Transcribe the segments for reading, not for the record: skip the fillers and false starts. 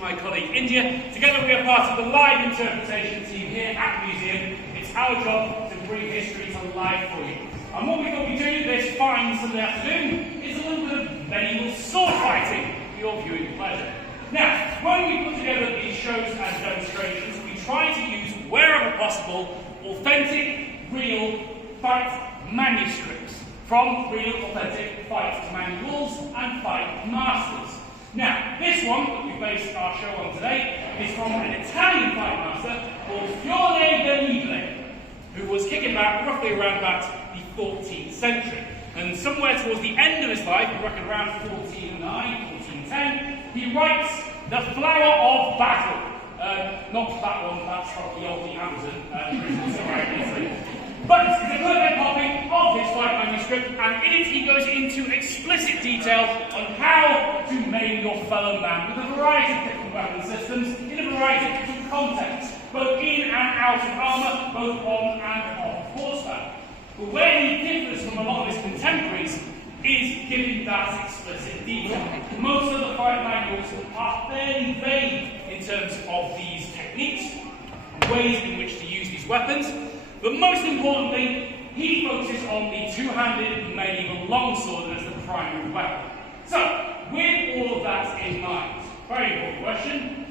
my colleague India. Together we are part of the live interpretation team here at the museum. It's our job to bring history to life for you. And what we thought we'd do this fine Sunday afternoon is a little bit of medieval sword fighting for your viewing pleasure. Now, when we put together these shows and demonstrations, we try to use, wherever possible, authentic, real fight manuscripts from real, authentic fight manuals and fight masters. Now, this one that we've based our show on today is from an Italian fight master called Fiore dell'Igle, who was kicking back roughly around about the 14th century. And somewhere towards the end of his life, we reckon around 1409, 1410, he writes The Flower of Battle. Not that one, that's from the old Amazon. But it's a perfect copy of his fight manuscript, and in it he goes into explicit detail on how to maim your fellow man with a variety of different weapon systems in a variety of different contexts, both in and out of armour, both on and off horseback. But where he differs from a lot of his contemporaries is giving that explicit detail. Most of the fight manuals are fairly vague in terms of these techniques, ways in which to use these weapons, but most importantly, he focuses on the two-handed medieval longsword as the primary weapon. So, with all of that in mind, very important question,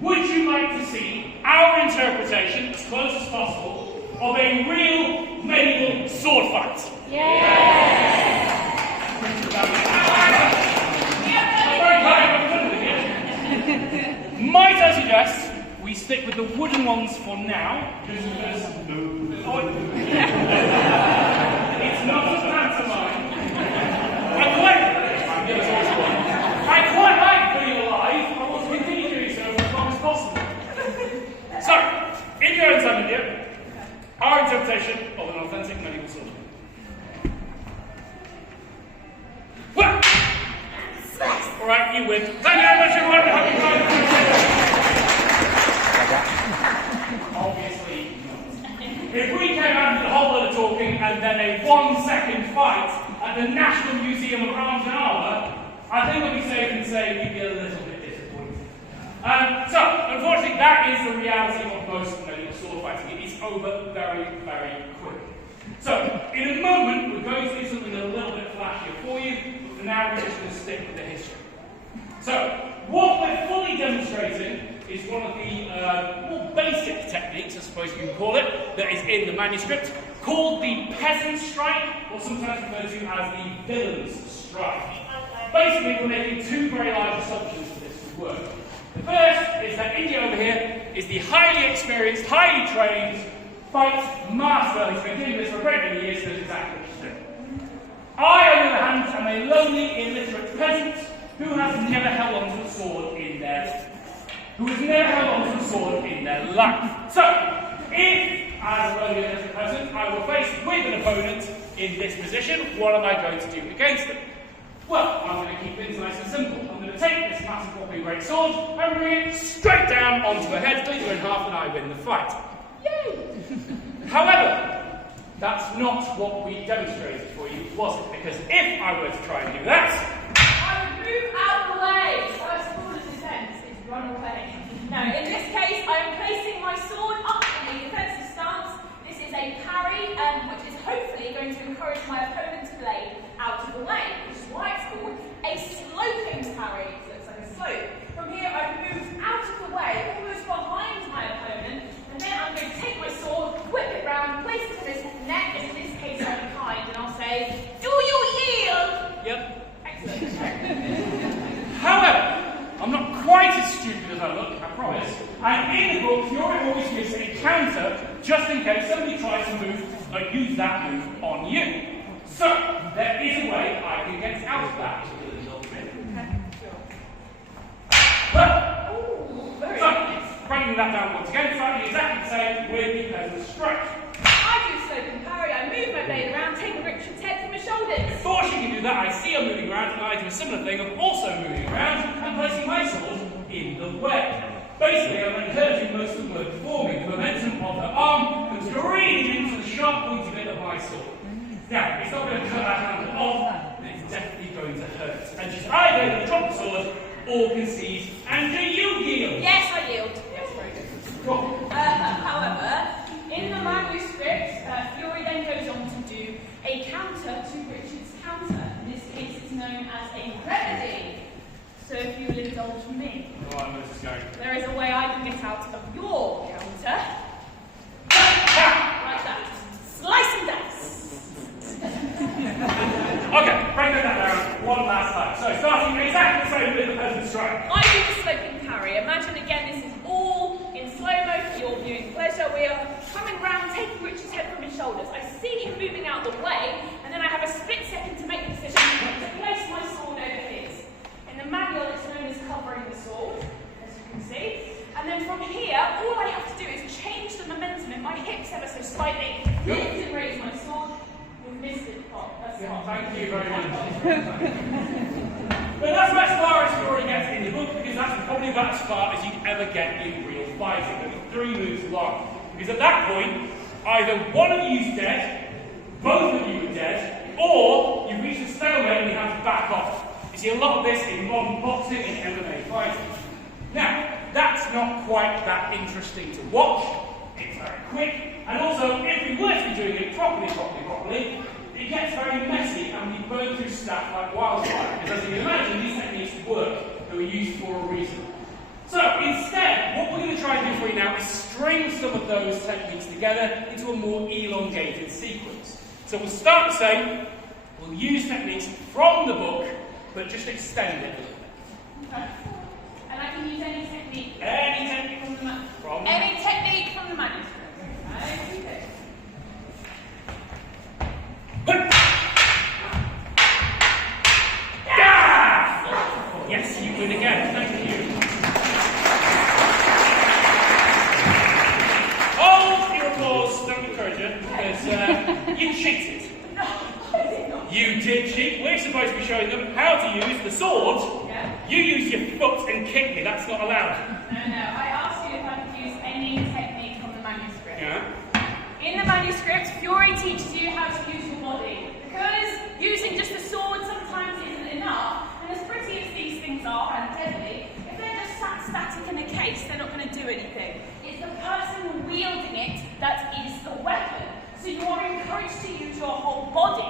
would you like to see our interpretation, as close as possible, of a real medieval sword fight? Yes! Might I suggest we stick with the wooden ones for now, just because it's not a pantomime. I quite like being alive. I want to continue doing so as long as possible. So, in your own time, India, our interpretation of an authentic medieval sword. Well, all right, you win. Thank you very much, everyone. Happy Friday. Obviously not. If we came out and did a whole lot of talking and then a 1-second fight at the National Museum of Arms and Armour, I think I'd be safe and say we'd be a little bit disappointed. So, unfortunately, that is the reality of most medieval sword fighting. It is over very, very quick. So, in a moment, we're going to do something a little bit flashier for you, but for now, we're just going to stick with the history. So, what we're fully demonstrating is one of the more basic techniques, I suppose you can call it, that is in the manuscript, called the peasant strike, or sometimes referred to as the villain's strike. Basically, we're making two very large assumptions for this to work. The first is that India over here is the highly experienced, highly trained fight master who's been doing this for a great many years, so knows exactly what to do. I, on the other hand, am a lonely, illiterate peasant who has never held onto a sword in their life. So, if, as a lonely, illiterate peasant, I were faced with an opponent in this position, what am I going to do against them? Well, I'm going to keep things nice and simple. I'm going to take this massive whopping great sword and bring it straight down onto her head, split her in half, and I win the fight. Yay! However, that's not what we demonstrated for you, was it? Because if I were to try and do that, I would move out of the way. First rule of defense is run away. No, in this case, I am placing my sword up in a defensive stance. This is a parry, which is hopefully going to encourage my opponent's blade out of the way, which is why it's called a sloping parry. It looks like a slope. From here, I've moved out of the way, almost behind my opponent, and then I'm going to take my sword, whip it round, place it on his neck, and in this case, I'll be kind, and I'll say, "Do you yield?" yep. Excellent. However, I'm not quite as stupid as I look, I promise. And in the book, Fiore always gives a counter just in case somebody tries to use that move on you. So, there is a way I can get out of that. Breaking that down once again, starting exactly the same with the peasant strike. I do slope and parry. I move my blade around, take a Richard's head from my shoulders. Before she can do that, I see her moving around, and I do a similar thing of also moving around and placing my sword in the way. Basically, I'm encouraging most of the work for me. The momentum of her arm comes directly into the sharp pointy bit of my sword. Now, it's not going to cut that hand off, but it's definitely going to hurt. And she's either going to drop the sword or concede and do you yield. Yes, very good. Cool. However, in the manuscript, Fury then goes on to do a counter to Richard's counter. In this case, it's known as a remedy. So if you will indulge me, there is a way I can get out of your counter. Like that. Slice and dice. Okay, break that down one last time. So starting exactly the same with the peasant strike. I do the sloping parry. Imagine again, this is all in slow-mo for your viewing pleasure. We are coming round, taking Richard's head from his shoulders. I see him moving out the way, and then I have a split second to make the decision to place my sword over his. In the manual, it's known as covering the sword, as you can see. And then from here, all I have to do is change the momentum in my hips ever so slightly, lift and raise my sword. We've missed it, Bob. That's not. Thank you very much. But that's about as far as Fury gets in the book, because that's probably about as far as you'd ever get in real fighting. There's 3 moves long. Because at that point, either one of you's dead, both of you are dead, or you've reached a stalemate and you have to back off. You see a lot of this in modern boxing and MMA fighting. Now, that's not quite that interesting to watch. It's very quick, and also, if we were to be doing it properly, it gets very messy and we burn through stuff like wildfire. Because as you can imagine, these techniques work. They were used for a reason. So instead, what we're going to try and do for you now is string some of those techniques together into a more elongated sequence. So we'll start the same. We'll use techniques from the book, but just extend it a little bit. Okay. And I can use any technique. Any technique from the Any technique from the manuscript. Okay. Yes, you win again. Thank you. Hold your applause. Don't encourage it, because you cheated. No, I did not. You did cheat. We're supposed to be showing them how to use the sword. Yeah. You use your foot and kick me. That's not allowed. No. I asked you if I could use any technique from the manuscript. Yeah. In the manuscript, Fury teaches you how to use your body. Because using just the sword sometimes isn't enough, and as pretty as these things are, and deadly, if they're just sat static in a case, they're not going to do anything. It's the person wielding it that is the weapon. So you are encouraged to use your whole body.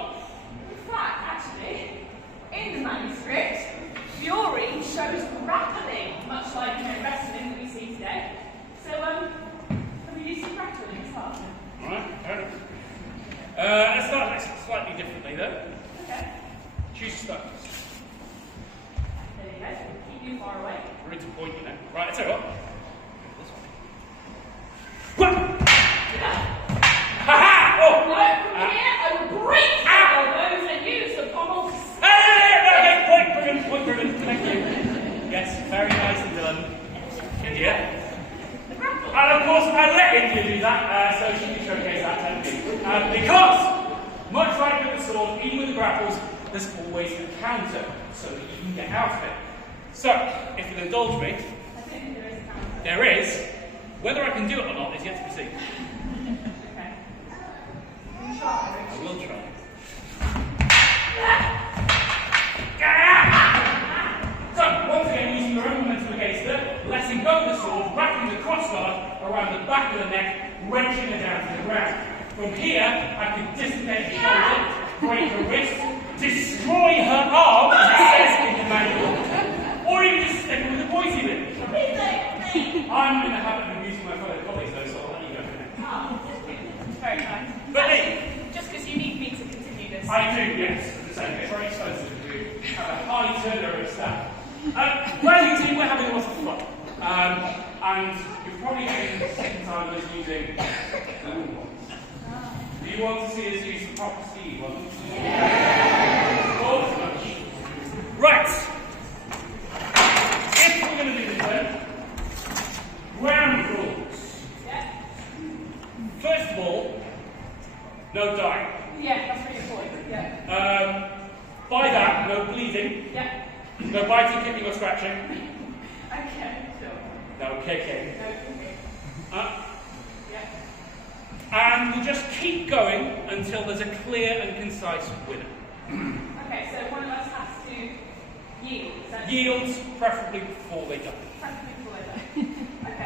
In fact, actually, in the manuscript, Fury shows grappling, much like wrestling that we see today. So, can we use some grappling as well? Alright, fair enough. Let's start slightly differently though. Okay. Choose to start. There you go. Keep you far away. We're into point, you know. Right, I'll tell you what. This one. Ha-ha! Oh! No, from here, I will break your elbows and use the pommel. Hey! Point driven. Thank you. Yes, very nicely done. India. And of course, I let India do that, so she can showcase that technique. Because, much like with the sword, even with the grapples, there's always a counter, so that you can get out of it. So, if you'll indulge me, I think there is a counter. there is. Whether I can do it or not is yet to be seen. Okay. You try. I will try. So, once again, using your own momentum against her, letting go of the sword, wrapping the crossguard around the back of the neck, wrenching her down to the ground. From here, I can dislocate the shoulder, break her wrist, destroy her arm, as it says in the manual, or even just stick her with a pointy bit. I'm in the habit of abusing my fellow colleagues, though, so I'll let you go for now. Ah, very nice. But hey, Just because you need me to continue this. I do, yes. As I say, it's very expensive to do. Have a high turnover of staff. Well, you see, we're having a lot of fun. And you're probably getting sick and tired of us using Do you want to see us use the proper speed ones? Yeah. As much. Right. If we're going to do this then, ground rules. Yeah. First of all, no dying. Yeah, that's really important. Yeah. By that, no bleeding. Yeah. No biting, kicking or scratching. Okay, sure. No kicking. No cooking. Yeah. And we'll just keep going until there's a clear and concise winner. Okay, so one of us has to yield. Is that Yields, preferably before they die. preferably before I die? Okay.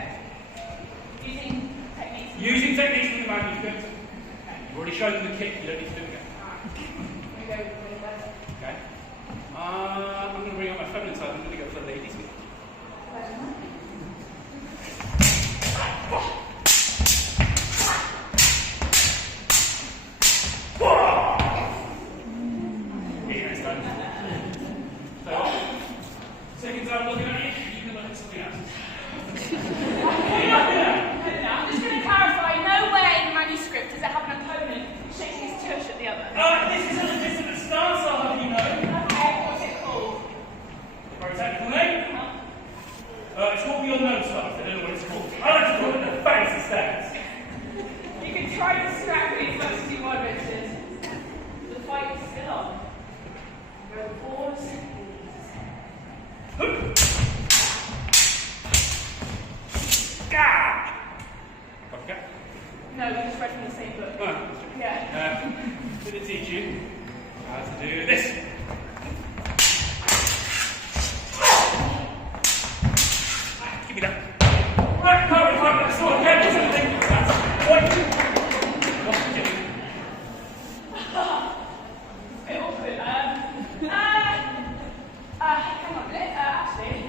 using techniques from the manuscript. You've already shown them the kick, you don't need to do it again. Okay. I'm going to bring up my feminine side, I'm going to go for the ladies. Second time looking at you, you can look at something else. I'm just going to clarify, nowhere in the manuscript does it have an opponent shaking his tush at the other. This is a legitimate stance, I'll have you know. Okay, what's it called? Very technical name. It's called the unknown stance, I don't know what it's called. I like to call it the fancy stance. You can try to distract me as much as you want, Richard. The fight is still on. Go forwards. Okay. No, we just read from the same book. Oh, Yeah. Did it teach you how to do this? Give me that. Right, no, if I'm sword again or something. That's what you do. It's a bit awkward. Hang on a minute. Actually,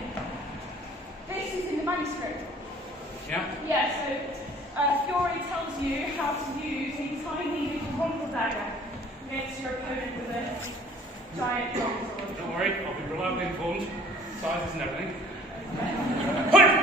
this is in the manuscript. Yeah? Yeah, so Fiore tells you how to use a tiny little rumble dagger against your opponent with a giant long sword. Don't worry, I'll be reliably informed. Sizes and everything. Okay.